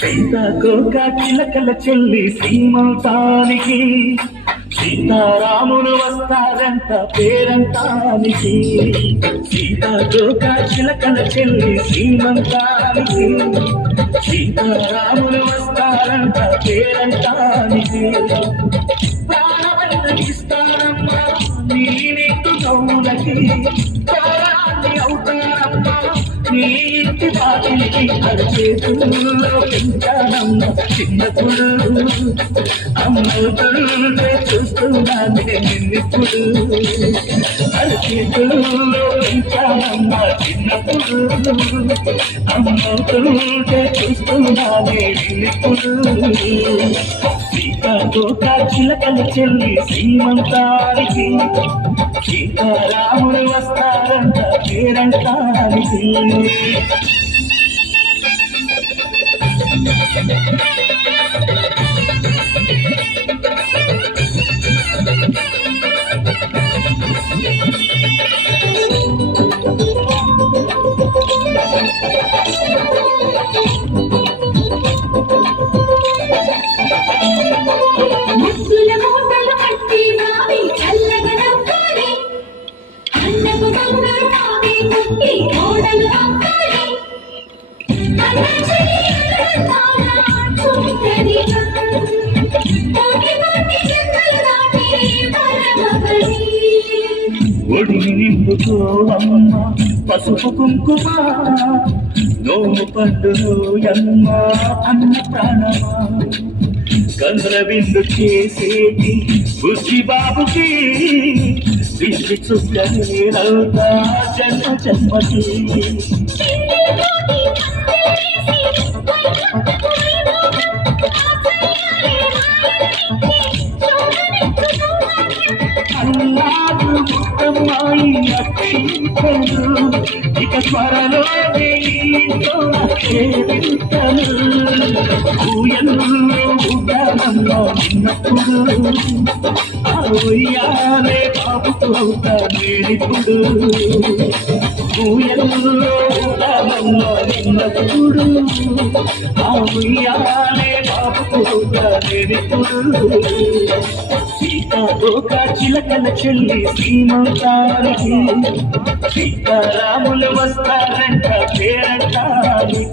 సీతాకోక చిలకల చెల్లి సీమంతానికి సీతారాములు వస్తారంట పేరంటానికి. సీతాకోక చిలకల చెల్లి సీమంతానికి సీతారాములు వస్తారంట పేరంటానికి. ప్రాణమైన ఇస్తారమ్మా నీ నెట్టు నవ్వులకి. నీ ఇంటి వాటికి అరచేతుల్లో పెంచానమ్మ చిన్నప్పుడు అమ్మవుతుంటే చూస్తున్నానే నిన్నిప్పుడు అరచేతుల్లో పెంచానమ్మ చిన్నప్పుడు అమ్మవుతుంటే చూస్తున్నానే నిన్నిప్పుడు సీతాకోక చిలకల చెల్లి సీమంతానికి సీతారాముడు వస్తారంట పేరంటానికి ఒడి నింపుకోవమ్మ పసుపు కుంకుమ నోము పండును అమ్మ అన్న ప్రాణమా. కంద్ర విందు చేసేటి బుద్ధి బాబుకి విష్టి చుక్కనేనవుతా జన్మ జన్మకి. అక్షింతలు ఇక త్వరలో చేతలు ఊయల్లో ఉదానంలో నిన్నప్పుడు ఆ ఉయ్యాలే బాబుతో అవుతా నేడిప్పుడు ఊయల్లో ఉదానంలో నిన్నప్పుడు ఆ ఉయ్యాలే బాబుతో అవుతా సీతాకోక చిలకల చెల్లి సీమంతానికి సీతారాములు వస్తారంట పేరంటానికి.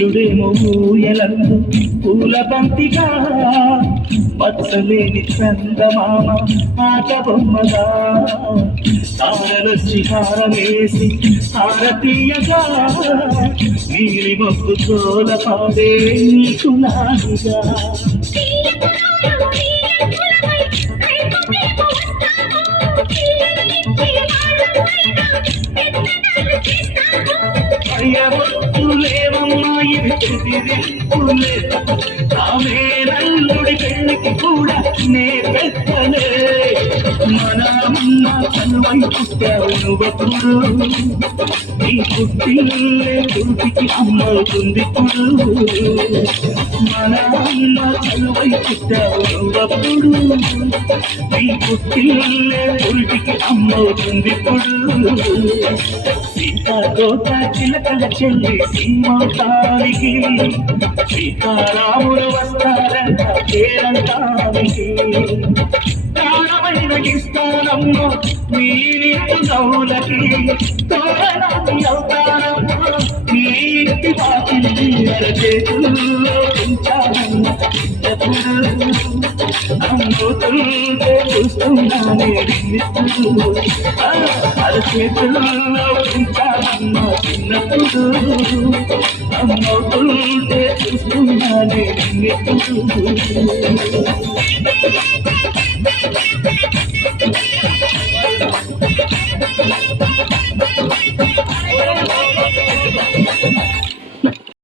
సూర్యుడేమో ఊయలందు పూల బంతిగా మచ్చలేని చందమామ ఆట బొమ్మగా. తారల హారమేసి హారతీయగా నీలి మబ్బు తోల పాడే నీకు నాలుగా. అయ్యవచ్చులేవమ్మా ఇది నల్లుడి పెళ్ళికి కూడా నే పెట్టలే మన అమ్మ చనువై పుట్టావు నువ్వప్పుడు నీ పుట్టిల్లే పుట్టికి అమ్మవుతుంది ఇప్పుడు మన అమ్మ చనువై పుట్టావు నువ్వప్పుడు నీ పుట్టిల్లే పుట్టికి అమ్మవుతుంది ఇప్పుడు. సీతాకోట చిలకల చెల్లి సీమంతానికి సీతారాముడు వస్తారంట పేరంటానికి. ప్రాణమైన ఇస్తానమ్మ నీ నీకు నవ్వులకి తోరణాన్ని అవుతానమ్మ నీ ఇంటి వాకిలి అరచేతుల్లో ఉంచానమ్మ అమ్ముతుంటే చూస్తున్నానే అమ్మ అరచేతుల్లో చిన్నప్పుడు అమ్మవుతుంటే చూస్తున్నానే నిన్నిప్పుడు